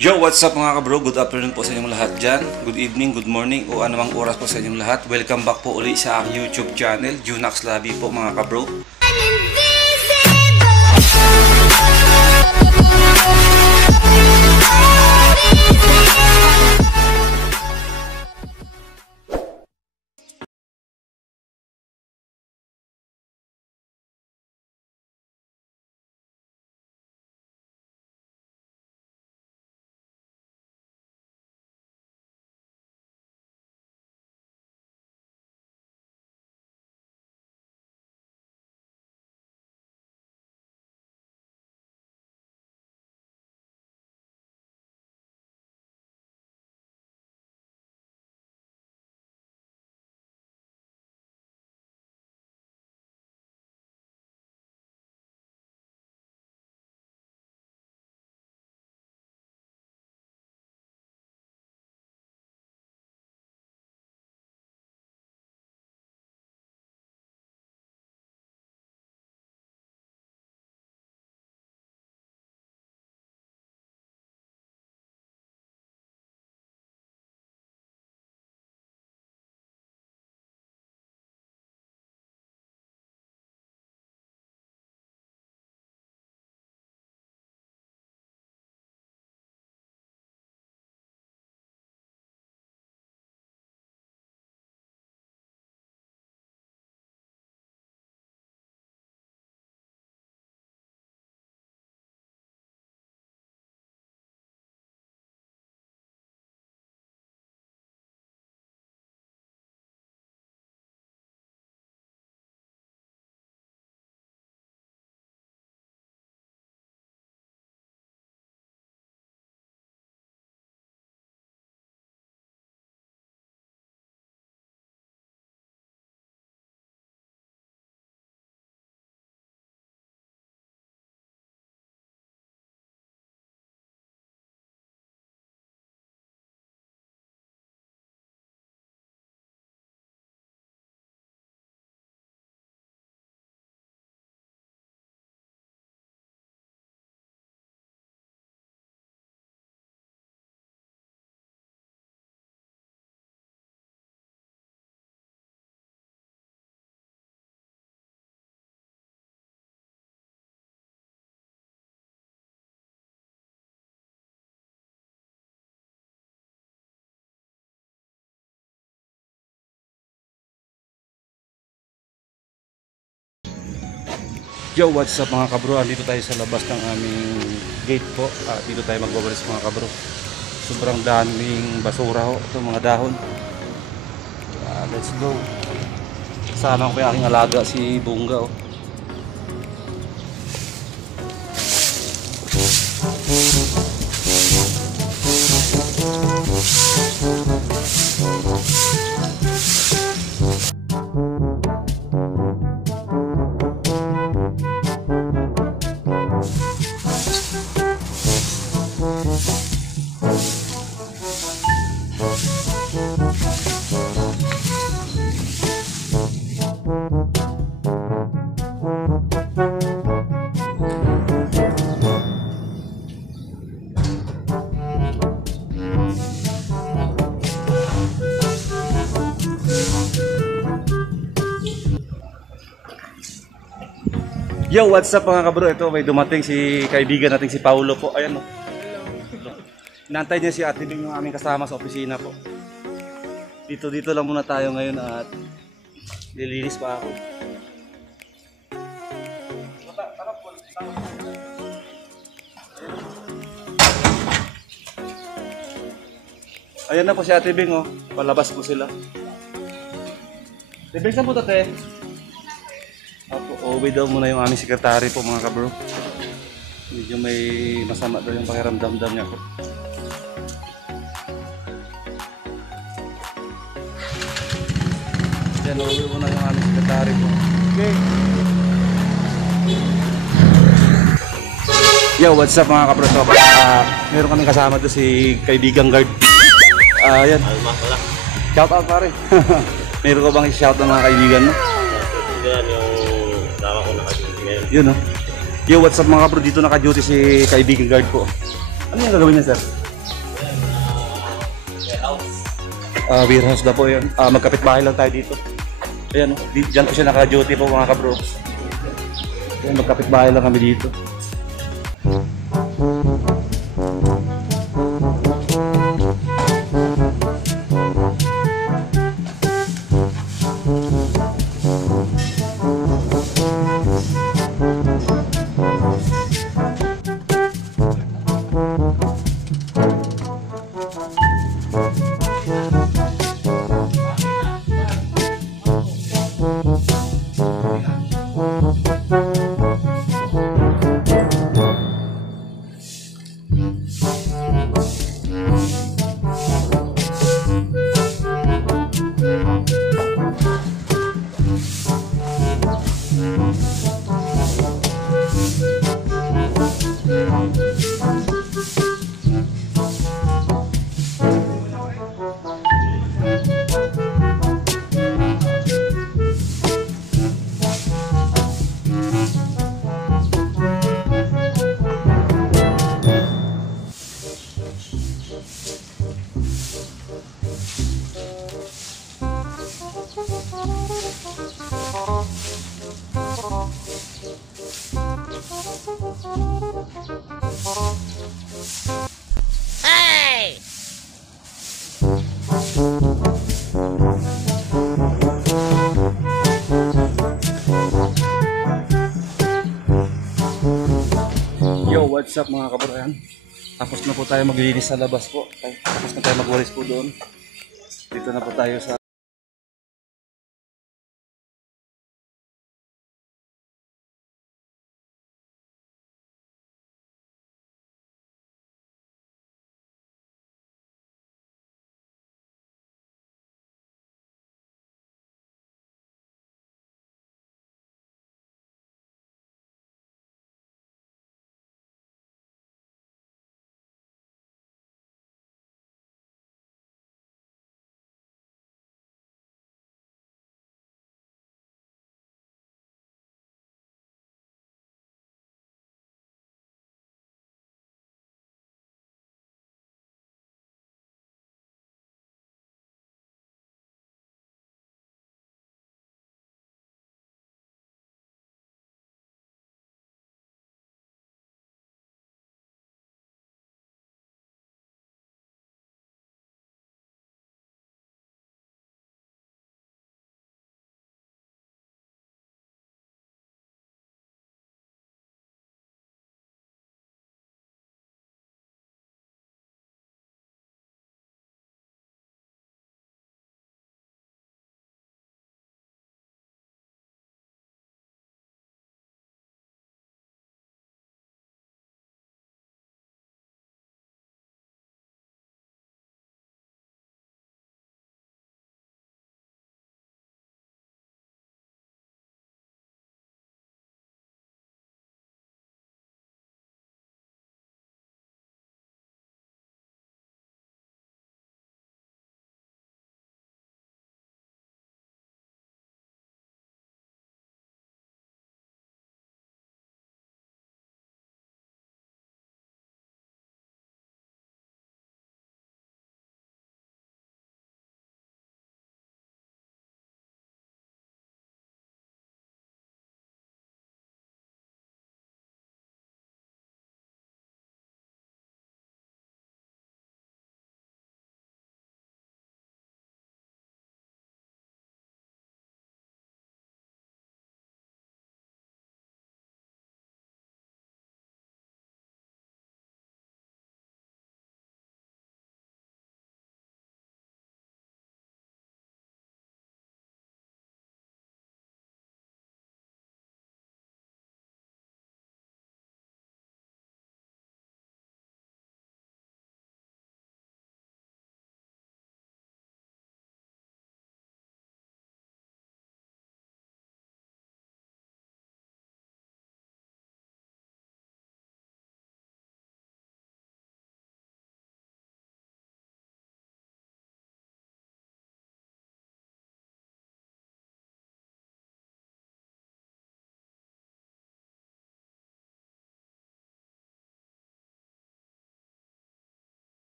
Yo, what's up mga kabro? Good afternoon po sa inyong lahat dyan. Good evening, good morning o anumang oras po sa inyong lahat. Welcome back po uli sa aking YouTube channel, Junax Labi po mga kabro. Yo, what's up mga kabro? Andito tayo sa labas ng aming gate po. Dito tayo magbabalis mga kabro. Sobrang daming basura ho. Ito mga dahon. Let's go. Kasama ko yung aking alaga si Bunga. Yo, what's up mga kabro? Ito may dumating si kaibigan natin si Paulo po. Ayan o. Inantay niya si Ate Bing yung aming kasama sa opisina po. Dito lang muna tayo ngayon at nililinis pa ako. Ayan na po si Ate Bing oh. Palabas po sila. Ate Bing, saan po tate? Uwi daw muna yung aming sekretary po mga kabro. Medyo may masama daw yung pakiramdam niya po. Yan, uwi muna yung aming sekretary po. Okay. Yo, what's up mga kabro? So, meron kaming kasama doon si kaibigang guard. Yan. Shout out pare. Meron ko bang i-shout ng mga kaibigan mo? Yan yung tama ko naka-duty ngayon. Yun o. Yo, what's up mga kabro? Dito naka-duty si kaibigan guard po. Ano yung gagawin niya, sir? Warehouse na po yan. Magkapit bahay lang tayo dito. Ayan, dyan po siya naka-duty po mga kabro. Ayan, magkapit bahay lang kami dito. Yo, what's up mga kabroyan? Tapos na po tayo maglilinis sa labas po. Tapos na tayo magwalis po doon. Dito na po tayo sa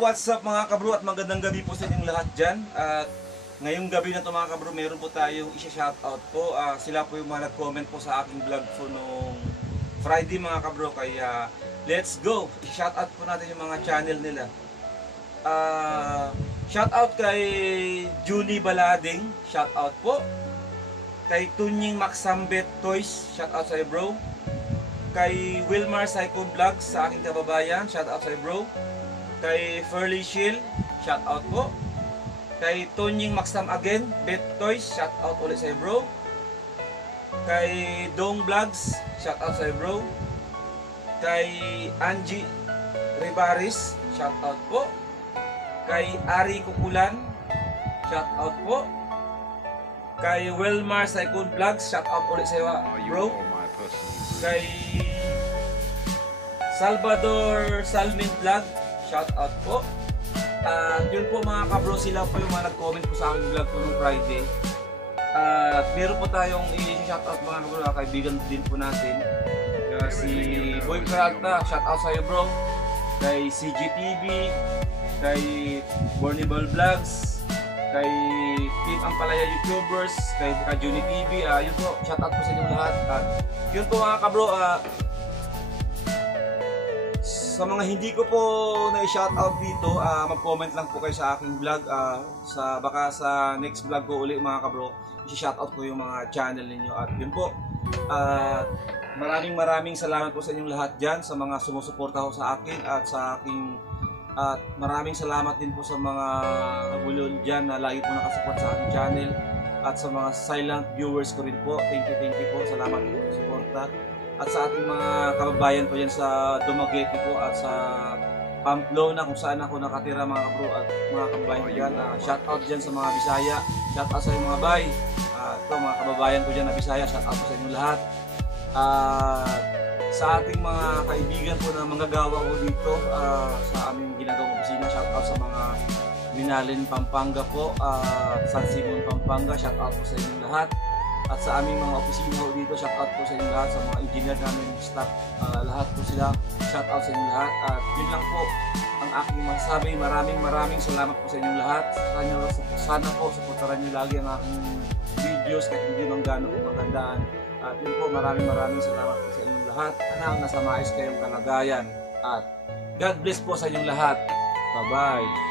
what's up mga kabro at magandang gabi po sa inyong lahat dyan. At ngayong gabi na to mga kabro, meron po tayong isa-shoutout po. Sila po yung mga nag-comment po sa aking vlog po nung Friday mga kabro. Kaya let's go! I-shoutout po natin yung mga channel nila. Shoutout kay Julie Balading, shoutout po. Kay Tunying Maxambet Toys, shoutout sa'yo bro. Kay Wilmar Psycho Vlogs sa aking kababayan, shoutout sa'yo bro. Kay Furley Shield, shoutout po. Kay Tunying Maxam again, Bet Toys, shoutout ulit sa'yo bro. Kay Dong Vlogs, shoutout sa'yo bro. Kay Angie Ribaris, shoutout po. Kay Ari Kukulan, shoutout po. Kay Wilmar Psycho Vlogs, shoutout ulit sa'yo bro. Kay Salvador Salmin Vlog, shoutout po. At yun po mga kabro, sila po yung mga nag-comment po sa aking vlog po nung Friday. At meron po tayong i-shoutout mga kabro, kaibigan din po natin. Si Boy Peralta, shoutout sa'yo bro. Kay CGTV, kay Bornibal Vlogs, kay Team Ampalaya YouTubers, kay Kajuni TV, yun po, shoutout po sa inyong lahat. At yun po mga kabro, sa mga hindi ko po na-shoutout dito, mag-comment lang po kayo sa aking vlog. Baka sa next vlog ko uli mga kabro, i-shoutout ko yung mga channel ninyo. At yun po, maraming salamat po sa inyong lahat dyan, sa mga sumusuporta ko sa akin at sa aking. At maraming salamat din po sa mga nagulol dyan na lagi po nakasupport sa aking channel. At sa mga silent viewers ko rin po, thank you po, salamat po sa suporta. At sa ating mga kababayan po dyan sa Dumaguete po at sa Pamplona kung saan ako nakatira mga kabro at mga kababayan ko dyan. Shoutout dyan sa mga Bisaya, shoutout sa mga bay. Ito mga kababayan ko dyan na Bisaya, shoutout sa inyo lahat. Sa ating mga kaibigan po na manggagawa ko dito sa aming ginagawang opisina, shoutout sa mga Binalin Pampanga po, San Simon Pampanga, shoutout po sa inyong lahat. At sa aming mga opisina po dito, shoutout po sa inyong lahat, sa mga engineer namin, staff, lahat po sila, shoutout sa inyong lahat. At yun lang po ang aking masasabi. Maraming salamat po sa inyong lahat. Sana po supportaran nyo lagi ang aking videos kahit hindi mang gano'n po magandaan. At yun po, maraming salamat po sa inyong lahat. Sana nasa maayos kayong kalagayan. At God bless po sa inyong lahat. Bye-bye.